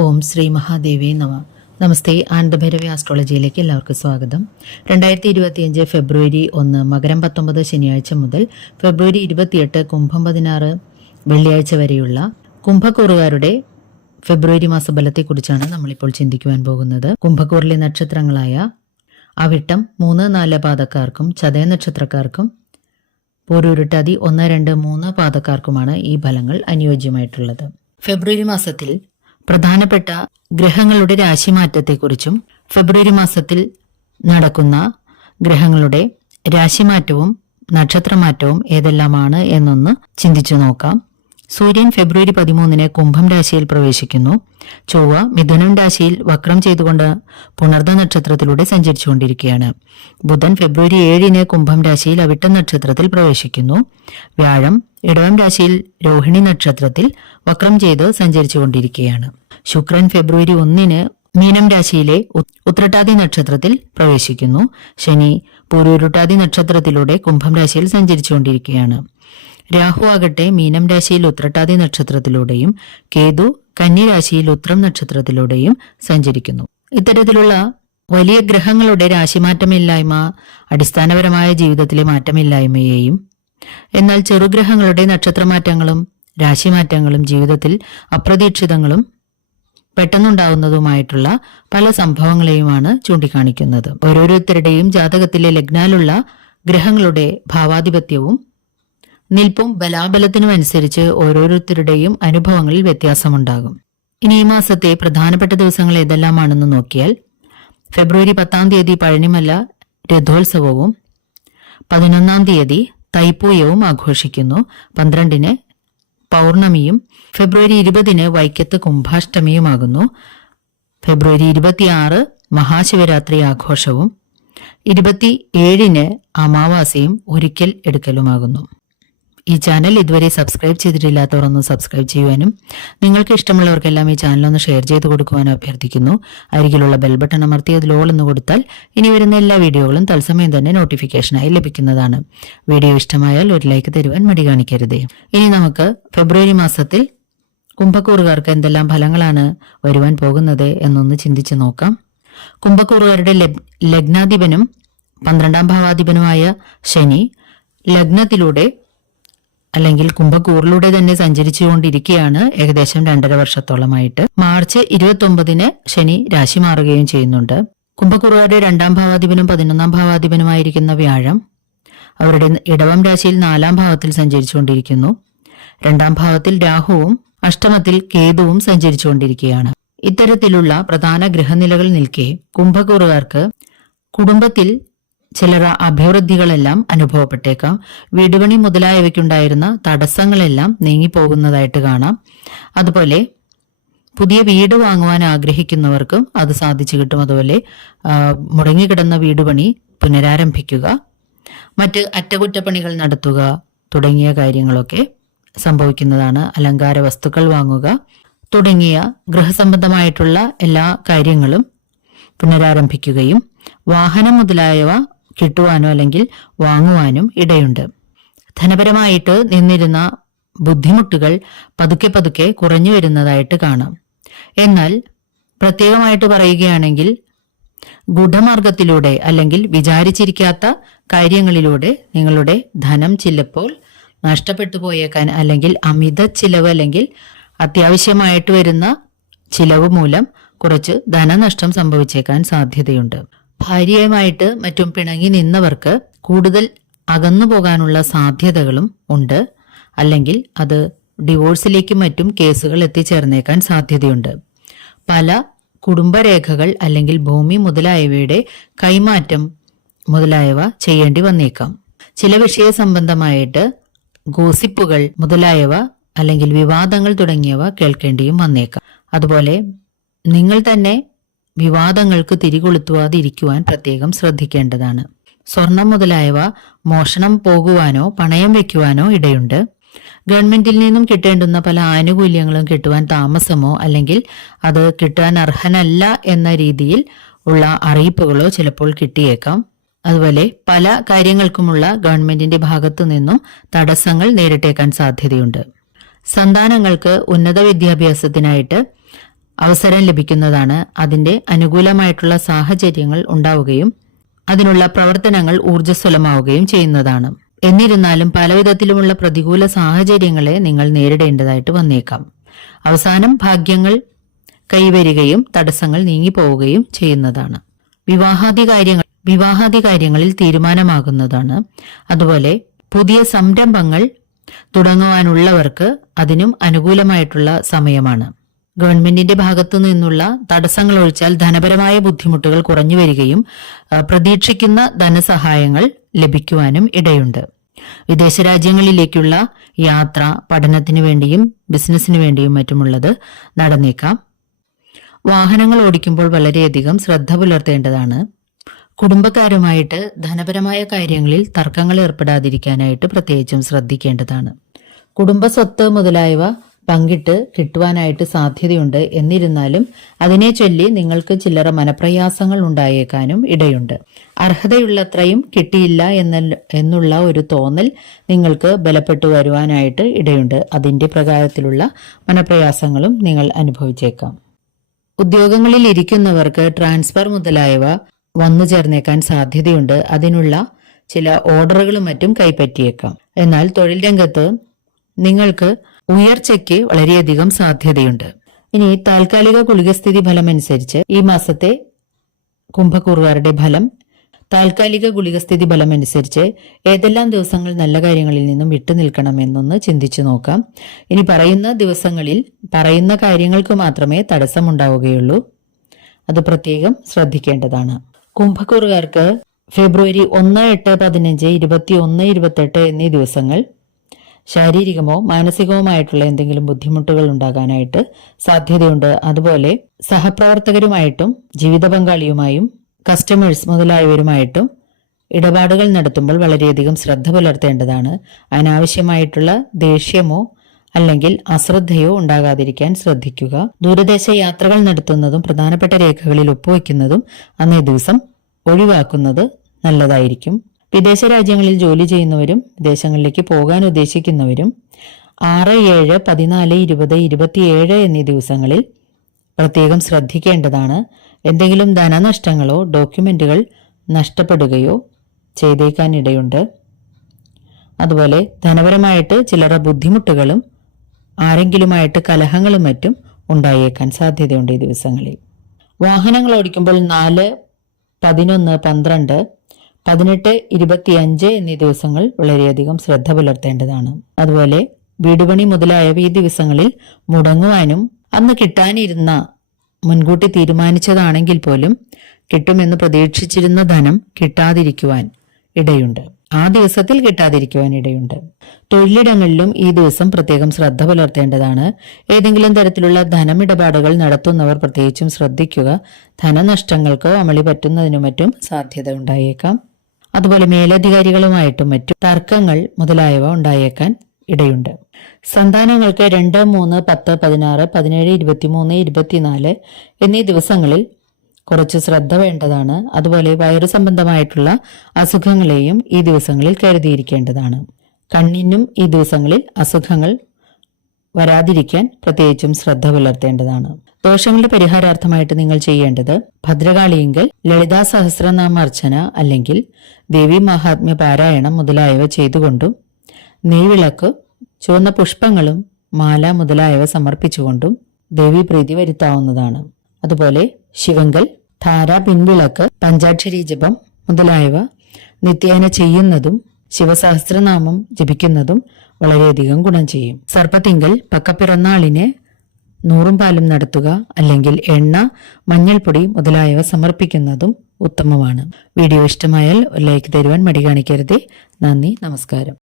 ഓം ശ്രീ മഹാദേവി നമ. നമസ്തേ ആനന്ദഭൈരവി ആസ്ട്രോളജിയിലേക്ക് എല്ലാവർക്കും സ്വാഗതം. രണ്ടായിരത്തി ഇരുപത്തിയഞ്ച് ഫെബ്രുവരി ഒന്ന് മകരം പത്തൊമ്പത് ശനിയാഴ്ച മുതൽ ഫെബ്രുവരി ഇരുപത്തിയെട്ട് കുംഭം പതിനാറ് വെള്ളിയാഴ്ച വരെയുള്ള കുംഭക്കൂറുകാരുടെ ഫെബ്രുവരി മാസ ഫലത്തെക്കുറിച്ചാണ് നമ്മളിപ്പോൾ ചിന്തിക്കുവാൻ പോകുന്നത്. കുംഭക്കൂറിലെ നക്ഷത്രങ്ങളായ അവിട്ടം മൂന്ന് നാല് പാദക്കാർക്കും ചതയ നക്ഷത്രക്കാർക്കും പോരൂരുട്ടാതി ഒന്ന് രണ്ട് മൂന്ന് പാദക്കാർക്കുമാണ് ഈ ഫലങ്ങൾ അനുയോജ്യമായിട്ടുള്ളത്. ഫെബ്രുവരി മാസത്തിൽ പ്രധാനപ്പെട്ട ഗ്രഹങ്ങളുടെ രാശിമാറ്റത്തെക്കുറിച്ചും ഫെബ്രുവരി മാസത്തിൽ നടക്കുന്ന ഗ്രഹങ്ങളുടെ രാശിമാറ്റവും നക്ഷത്രമാറ്റവും ഏതെല്ലാമാണ് എന്നൊന്ന് ചിന്തിച്ചു നോക്കാം. സൂര്യൻ ഫെബ്രുവരി പതിമൂന്നിന് കുംഭം രാശിയിൽ പ്രവേശിക്കുന്നു. ചൊവ്വ മിഥുനം രാശിയിൽ വക്രം ചെയ്തുകൊണ്ട് പുണർദ നക്ഷത്രത്തിലൂടെ സഞ്ചരിച്ചുകൊണ്ടിരിക്കുകയാണ്. ബുധൻ ഫെബ്രുവരി ഏഴിന് കുംഭം രാശിയിൽ അവിട്ട നക്ഷത്രത്തിൽ പ്രവേശിക്കുന്നു. വ്യാഴം ഇടവം രാശിയിൽ രോഹിണി നക്ഷത്രത്തിൽ വക്രം ചെയ്ത് സഞ്ചരിച്ചുകൊണ്ടിരിക്കുകയാണ്. ശുക്രൻ ഫെബ്രുവരി ഒന്നിന് മീനം രാശിയിലെ ഉത്രട്ടാതി നക്ഷത്രത്തിൽ പ്രവേശിക്കുന്നു. ശനി പൂരൂരുട്ടാതി നക്ഷത്രത്തിലൂടെ കുംഭം രാശിയിൽ സഞ്ചരിച്ചുകൊണ്ടിരിക്കുകയാണ്. രാഹു ആകട്ടെ മീനം രാശിയിൽ ഉത്രട്ടാതി നക്ഷത്രത്തിലൂടെയും കേതു കന്യരാശിയിൽ ഉത്രം നക്ഷത്രത്തിലൂടെയും സഞ്ചരിക്കുന്നു. ഇത്തരത്തിലുള്ള വലിയ ഗ്രഹങ്ങളുടെ രാശിമാറ്റമില്ലായ്മ അടിസ്ഥാനപരമായ ജീവിതത്തിലെ മാറ്റമില്ലായ്മയെയും എന്നാൽ ചെറുഗ്രഹങ്ങളുടെ നക്ഷത്രമാറ്റങ്ങളും രാശിമാറ്റങ്ങളും ജീവിതത്തിൽ അപ്രതീക്ഷിതങ്ങളും പെട്ടെന്നുണ്ടാവുന്നതുമായിട്ടുള്ള പല സംഭവങ്ങളെയുമാണ് ചൂണ്ടിക്കാണിക്കുന്നത്. ഓരോരുത്തരുടെയും ജാതകത്തിലെ ലഗ്നാലുള്ള ഗ്രഹങ്ങളുടെ ഭാവാധിപത്യവും നിൽപ്പും ബലാബലത്തിനും അനുസരിച്ച് ഓരോരുത്തരുടെയും അനുഭവങ്ങളിൽ വ്യത്യാസമുണ്ടാകും. ഇനി ഈ മാസത്തെ പ്രധാനപ്പെട്ട ദിവസങ്ങൾ ഏതെല്ലാമാണെന്ന് നോക്കിയാൽ ഫെബ്രുവരി പത്താം തീയതി പഴനിമല രഥോത്സവവും പതിനൊന്നാം തീയതി തൈപ്പൂയവും ആഘോഷിക്കുന്നു പന്ത്രണ്ടിന് പൗർണമിയും ഫെബ്രുവരി ഇരുപതിന് വൈക്കത്ത് കുംഭാഷ്ടമിയുമാകുന്നു ഫെബ്രുവരി ഇരുപത്തിയാറ് മഹാശിവരാത്രി ആഘോഷവും ഇരുപത്തി ഏഴിന് അമാവാസിയും ഒരിക്കൽ എടുക്കലുമാകുന്നു. ഈ ചാനൽ ഇതുവരെ സബ്സ്ക്രൈബ് ചെയ്തിട്ടില്ലാത്തവർ ഒന്ന് സബ്സ്ക്രൈബ് ചെയ്യുവാനും നിങ്ങൾക്ക് ഇഷ്ടമുള്ളവർക്കെല്ലാം ഈ ചാനൽ ഒന്ന് ഷെയർ ചെയ്ത് കൊടുക്കുവാനും അഭ്യർത്ഥിക്കുന്നു. അരികിലുള്ള ബെൽ ബട്ടൺ അമർത്തി അതിൽ ഓൾ എന്ന് കൊടുത്താൽ ഇനി വരുന്ന എല്ലാ വീഡിയോകളും തത്സമയം തന്നെ നോട്ടിഫിക്കേഷനായി ലഭിക്കുന്നതാണ്. വീഡിയോ ഇഷ്ടമായാൽ ഒരു ലൈക്ക് തരുവാൻ മടി കാണിക്കരുത്. ഇനി നമുക്ക് ഫെബ്രുവരി മാസത്തിൽ കുംഭക്കൂറുകാർക്ക് എന്തെല്ലാം ഫലങ്ങളാണ് വരുവാൻ പോകുന്നത് എന്നൊന്ന് ചിന്തിച്ചു നോക്കാം. കുംഭക്കൂറുകാരുടെ ലഗ്- ലഗ്നാധിപനും പന്ത്രണ്ടാം ഭാവാധിപനുമായ ശനി ലഗ്നത്തിലൂടെ അല്ലെങ്കിൽ കുംഭക്കൂറിലൂടെ തന്നെ സഞ്ചരിച്ചുകൊണ്ടിരിക്കുകയാണ് ഏകദേശം രണ്ടര വർഷത്തോളമായിട്ട്. മാർച്ച് ഇരുപത്തി ഒമ്പതിന് ശനി രാശി മാറുകയും ചെയ്യുന്നുണ്ട്. കുംഭക്കൂറുകാരുടെ രണ്ടാം ഭാവാധിപനും പതിനൊന്നാം ഭാവാധിപനുമായിരിക്കുന്ന വ്യാഴം അവരുടെ ഇടവം രാശിയിൽ നാലാം ഭാവത്തിൽ സഞ്ചരിച്ചുകൊണ്ടിരിക്കുന്നു. രണ്ടാം ഭാവത്തിൽ രാഹുവും അഷ്ടമത്തിൽ കേതുവും സഞ്ചരിച്ചുകൊണ്ടിരിക്കുകയാണ്. ഇത്തരത്തിലുള്ള പ്രധാന ഗ്രഹനിലകൾ നിൽക്കെ കുംഭക്കൂറുകാർക്ക് കുടുംബത്തിൽ ചിലർ അഭിവൃദ്ധികളെല്ലാം അനുഭവപ്പെട്ടേക്കാം. വീടുപണി മുതലായവയ്ക്കുണ്ടായിരുന്ന തടസ്സങ്ങളെല്ലാം നീങ്ങിപ്പോകുന്നതായിട്ട് കാണാം. അതുപോലെ പുതിയ വീട് വാങ്ങുവാൻ ആഗ്രഹിക്കുന്നവർക്കും അത് സാധിച്ചു കിട്ടും. അതുപോലെ മുടങ്ങിക്കിടന്ന വീടുപണി പുനരാരംഭിക്കുക മറ്റ് അറ്റകുറ്റപ്പണികൾ നടത്തുക തുടങ്ങിയ കാര്യങ്ങളൊക്കെ സംഭവിക്കുന്നതാണ്. അലങ്കാര വസ്തുക്കൾ വാങ്ങുക തുടങ്ങിയ ഗൃഹസംബന്ധമായിട്ടുള്ള എല്ലാ കാര്യങ്ങളും പുനരാരംഭിക്കുകയും വാഹനം മുതലായവ കിട്ടുവാനോ അല്ലെങ്കിൽ വാങ്ങുവാനും ഇടയുണ്ട്. ധനപരമായിട്ട് നിന്നിരുന്ന ബുദ്ധിമുട്ടുകൾ പതുക്കെ പതുക്കെ കുറഞ്ഞു വരുന്നതായിട്ട് കാണാം. എന്നാൽ പ്രത്യേകമായിട്ട് പറയുകയാണെങ്കിൽ ഗുഢമാർഗത്തിലൂടെ അല്ലെങ്കിൽ വിചാരിച്ചിരിക്കാത്ത കാര്യങ്ങളിലൂടെ നിങ്ങളുടെ ധനം ചിലപ്പോൾ നഷ്ടപ്പെട്ടു പോയേക്കാൻ അല്ലെങ്കിൽ അമിത ചിലവ് അല്ലെങ്കിൽ അത്യാവശ്യമായിട്ട് വരുന്ന ചിലവ് മൂലം കുറച്ച് ധനനഷ്ടം സംഭവിച്ചേക്കാൻ സാധ്യതയുണ്ട്. ഭാര്യയുമായിട്ട് മറ്റും പിണങ്ങി നിന്നവർക്ക് കൂടുതൽ അകന്നു പോകാനുള്ള സാധ്യതകളും ഉണ്ട്. അല്ലെങ്കിൽ അത് ഡിവോഴ്സിലേക്കും മറ്റും കേസുകൾ എത്തിച്ചേർന്നേക്കാൻ സാധ്യതയുണ്ട്. പല കുടുംബരേഖകൾ അല്ലെങ്കിൽ ഭൂമി മുതലായവയുടെ കൈമാറ്റം മുതലായവ ചെയ്യേണ്ടി വന്നേക്കാം. ചില വിഷയ സംബന്ധമായിട്ട് ഗോസിപ്പുകൾ മുതലായവ അല്ലെങ്കിൽ വിവാദങ്ങൾ തുടങ്ങിയവ കേൾക്കേണ്ടിയും വന്നേക്കാം. അതുപോലെ നിങ്ങൾ തന്നെ വിവാദങ്ങൾക്ക് തിരികൊളുത്തുവാതിരിക്കുവാൻ പ്രത്യേകം ശ്രദ്ധിക്കേണ്ടതാണ്. സ്വർണം മുതലായവ മോഷണം പോകുവാനോ പണയം വെക്കുവാനോ ഇടയുണ്ട്. ഗവൺമെന്റിൽ നിന്നും കിട്ടേണ്ടുന്ന പല ആനുകൂല്യങ്ങളും കിട്ടുവാൻ താമസമോ അല്ലെങ്കിൽ അത് കിട്ടാൻ അർഹനല്ല എന്ന രീതിയിൽ ഉള്ള അറിയിപ്പുകളോ ചിലപ്പോൾ കിട്ടിയേക്കാം. അതുപോലെ പല കാര്യങ്ങൾക്കുമുള്ള ഗവൺമെന്റിന്റെ ഭാഗത്തു നിന്നും തടസ്സങ്ങൾ നേരിട്ടേക്കാൻ സാധ്യതയുണ്ട്. സന്താനങ്ങൾക്ക് ഉന്നത വിദ്യാഭ്യാസത്തിനായിട്ട് അവസരം ലഭിക്കുന്നതാണ് അതിന്റെ അനുകൂലമായിട്ടുള്ള സാഹചര്യങ്ങൾ ഉണ്ടാവുകയും അതിനുള്ള പ്രവർത്തനങ്ങൾ ഊർജസ്വലമാവുകയും ചെയ്യുന്നതാണ്. എന്നിരുന്നാലും പലവിധത്തിലുമുള്ള പ്രതികൂല സാഹചര്യങ്ങളെ നിങ്ങൾ നേരിടേണ്ടതായിട്ട് വന്നേക്കാം. അവസാനം ഭാഗ്യങ്ങൾ കൈവരികയും തടസ്സങ്ങൾ നീങ്ങിപ്പോവുകയും ചെയ്യുന്നതാണ്. വിവാഹാദി കാര്യങ്ങൾ വിവാഹാദി കാര്യങ്ങളിൽ തീരുമാനമാകുന്നതാണ്. അതുപോലെ പുതിയ സംരംഭങ്ങൾ തുടങ്ങുവാനുള്ളവർക്ക് അതിനും അനുകൂലമായിട്ടുള്ള സമയമാണ്. ഗവൺമെന്റിന്റെ ഭാഗത്തു നിന്നുള്ള തടസ്സങ്ങൾ ഒഴിച്ചാൽ ധനപരമായ ബുദ്ധിമുട്ടുകൾ കുറഞ്ഞു വരികയും പ്രതീക്ഷിക്കുന്ന ധനസഹായങ്ങൾ ലഭിക്കുവാനും ഇടയുണ്ട്. വിദേശ രാജ്യങ്ങളിലേക്കുള്ള യാത്ര പഠനത്തിനു വേണ്ടിയും ബിസിനസ്സിനു വേണ്ടിയും മറ്റുമുള്ളത് നടന്നേക്കാം. വാഹനങ്ങൾ ഓടിക്കുമ്പോൾ വളരെയധികം ശ്രദ്ധ പുലർത്തേണ്ടതാണ്. കുടുംബക്കാരുമായിട്ട് ധനപരമായ കാര്യങ്ങളിൽ തർക്കങ്ങൾ ഏർപ്പെടാതിരിക്കാനായിട്ട് പ്രത്യേകിച്ചും ശ്രദ്ധിക്കേണ്ടതാണ്. കുടുംബ സ്വത്ത് മുതലായവ പങ്കിട്ട് കിട്ടുവാനായിട്ട് സാധ്യതയുണ്ട്. എന്നിരുന്നാലും അതിനെ ചൊല്ലി നിങ്ങൾക്ക് ചില്ലറ മനപ്രയാസങ്ങൾ ഉണ്ടായേക്കാനും ഇടയുണ്ട്. അർഹതയുള്ളത്രയും കിട്ടിയില്ല എന്ന എന്നുള്ള ഒരു തോന്നൽ നിങ്ങൾക്ക് ബലപ്പെട്ടു വരുവാനായിട്ട് ഇടയുണ്ട്. അതിന്റെ പ്രകാരത്തിലുള്ള മനപ്രയാസങ്ങളും നിങ്ങൾ അനുഭവിച്ചേക്കാം. ഉദ്യോഗങ്ങളിൽ ഇരിക്കുന്നവർക്ക് ട്രാൻസ്ഫർ മുതലായവ വന്നു ചേർന്നേക്കാൻ സാധ്യതയുണ്ട്. അതിനുള്ള ചില ഓർഡറുകളും മറ്റും കൈപ്പറ്റിയേക്കാം. എന്നാൽ തൊഴിൽ രംഗത്ത് നിങ്ങൾക്ക് ഉയർച്ചയ്ക്ക് വളരെയധികം സാധ്യതയുണ്ട്. ഇനി താൽക്കാലിക ഗുളികസ്ഥിതി ഫലം അനുസരിച്ച് ഈ മാസത്തെ കുംഭക്കൂറുകാരുടെ ഫലം താൽക്കാലിക ഗുളികസ്ഥിതി ഫലം അനുസരിച്ച് ഏതെല്ലാം ദിവസങ്ങൾ നല്ല കാര്യങ്ങളിൽ നിന്നും വിട്ടുനിൽക്കണമെന്നൊന്ന് ചിന്തിച്ചു നോക്കാം. ഇനി പറയുന്ന ദിവസങ്ങളിൽ പറയുന്ന കാര്യങ്ങൾക്ക് മാത്രമേ തടസ്സമുണ്ടാവുകയുള്ളൂ. അത് പ്രത്യേകം ശ്രദ്ധിക്കേണ്ടതാണ്. കുംഭക്കൂറുകാർക്ക് ഫെബ്രുവരി ഒന്ന് എട്ട് പതിനഞ്ച് ഇരുപത്തി ഒന്ന് ഇരുപത്തെട്ട് എന്നീ ദിവസങ്ങൾ ശാരീരികമോ മാനസികവുമായിട്ടുള്ള എന്തെങ്കിലും ബുദ്ധിമുട്ടുകൾ ഉണ്ടാകാനായിട്ട് സാധ്യതയുണ്ട്. അതുപോലെ സഹപ്രവർത്തകരുമായിട്ടും ജീവിത പങ്കാളിയുമായും കസ്റ്റമേഴ്സ് മുതലായവരുമായിട്ടും ഇടപാടുകൾ നടത്തുമ്പോൾ വളരെയധികം ശ്രദ്ധ പുലർത്തേണ്ടതാണ്. അനാവശ്യമായിട്ടുള്ള ദേഷ്യമോ അല്ലെങ്കിൽ അശ്രദ്ധയോ ഉണ്ടാകാതിരിക്കാൻ ശ്രദ്ധിക്കുക. ദൂരദേശ യാത്രകൾ നടത്തുന്നതും പ്രധാനപ്പെട്ട രേഖകളിൽ ഒപ്പുവെക്കുന്നതും അന്നേ ദിവസം ഒഴിവാക്കുന്നത് നല്ലതായിരിക്കും. വിദേശ രാജ്യങ്ങളിൽ ജോലി ചെയ്യുന്നവരും വിദേശങ്ങളിലേക്ക് പോകാൻ ഉദ്ദേശിക്കുന്നവരും ആറ് ഏഴ് പതിനാല് ഇരുപത് ഇരുപത്തിയേഴ് എന്നീ ദിവസങ്ങളിൽ പ്രത്യേകം ശ്രദ്ധിക്കേണ്ടതാണ് എന്തെങ്കിലും ധനനഷ്ടങ്ങളോ ഡോക്യുമെന്റുകൾ നഷ്ടപ്പെടുകയോ ചെയ്തേക്കാനിടയുണ്ട്. അതുപോലെ ധനപരമായിട്ട് ചിലരുടെ ബുദ്ധിമുട്ടുകളും ആരെങ്കിലുമായിട്ട് കലഹങ്ങളും മറ്റും ഉണ്ടായേക്കാൻ സാധ്യതയുണ്ട് ഈ ദിവസങ്ങളിൽ. വാഹനങ്ങൾ ഓടിക്കുമ്പോൾ നാല് പതിനൊന്ന് പന്ത്രണ്ട് പതിനെട്ട് ഇരുപത്തിയഞ്ച് എന്നീ ദിവസങ്ങൾ വളരെയധികം ശ്രദ്ധ പുലർത്തേണ്ടതാണ്. അതുപോലെ വീടുപണി മുതലായവ ഈ ദിവസങ്ങളിൽ മുടങ്ങുവാനും അന്ന് കിട്ടാനിരുന്ന മുൻകൂട്ടി തീരുമാനിച്ചതാണെങ്കിൽ പോലും കിട്ടുമെന്ന് പ്രതീക്ഷിച്ചിരുന്ന ധനം കിട്ടാതിരിക്കുവാൻ ഇടയുണ്ട്. ആ ദിവസത്തിൽ കിട്ടാതിരിക്കുവാൻ ഇടയുണ്ട്. തൊഴിലിടങ്ങളിലും ഈ ദിവസം പ്രത്യേകം ശ്രദ്ധ പുലർത്തേണ്ടതാണ്. ഏതെങ്കിലും തരത്തിലുള്ള ധനമിടപാടുകൾ നടത്തുന്നവർ പ്രത്യേകിച്ചും ശ്രദ്ധിക്കുക. ധനനഷ്ടങ്ങൾക്കോ അമളി പറ്റുന്നതിനും മറ്റും സാധ്യത ഉണ്ടായേക്കാം. അതുപോലെ മേലധികാരികളുമായിട്ടും മറ്റു തർക്കങ്ങൾ മുതലായവ ഉണ്ടായേക്കാൻ ഇടയുണ്ട്. സന്താനങ്ങൾക്ക് രണ്ട് മൂന്ന് പത്ത് പതിനാറ് പതിനേഴ് ഇരുപത്തിമൂന്ന് ഇരുപത്തിനാല് എന്നീ ദിവസങ്ങളിൽ കുറച്ച് ശ്രദ്ധ വേണ്ടതാണ്. അതുപോലെ വയറു സംബന്ധമായിട്ടുള്ള അസുഖങ്ങളെയും ഈ ദിവസങ്ങളിൽ കരുതിയിരിക്കേണ്ടതാണ്. കണ്ണിനും ഈ ദിവസങ്ങളിൽ അസുഖങ്ങൾ വരാതിരിക്കാൻ പ്രത്യേകിച്ചും ശ്രദ്ധ പുലർത്തേണ്ടതാണ്. ദോഷങ്ങളുടെ പരിഹാരാർത്ഥമായിട്ട് നിങ്ങൾ ചെയ്യേണ്ടത് ഭദ്രകാളിയെങ്കിൽ ലളിതാ സഹസ്രനാമ അർച്ചന അല്ലെങ്കിൽ ദേവി മഹാത്മ്യ പാരായണം മുതലായവ ചെയ്തുകൊണ്ടും നെയ്വിളക്ക് ചുവന്ന പുഷ്പങ്ങളും മാല മുതലായവ സമർപ്പിച്ചുകൊണ്ടും ദേവി പ്രീതി വരുത്താവുന്നതാണ്. അതുപോലെ ശിവങ്കൽ ധാര പിൻവിളക്ക് പഞ്ചാക്ഷരി ജപം മുതലായവ നിത്യേന ചെയ്യുന്നതും ശിവസഹസ്രനാമം ജപിക്കുന്നതും വളരെയധികം ഗുണം ചെയ്യും. സർപ്പത്തിങ്കൽ പക്കപ്പിറന്നാളിന് നൂറും പാലും നടത്തുക അല്ലെങ്കിൽ എണ്ണ മഞ്ഞൾപ്പൊടി മുതലായവ സമർപ്പിക്കുന്നതും ഉത്തമമാണ്. വീഡിയോ ഇഷ്ടമായാൽ ഒരു ലൈക്ക് തരുവാൻ മടി കാണിക്കരുത്. നന്ദി നമസ്കാരം.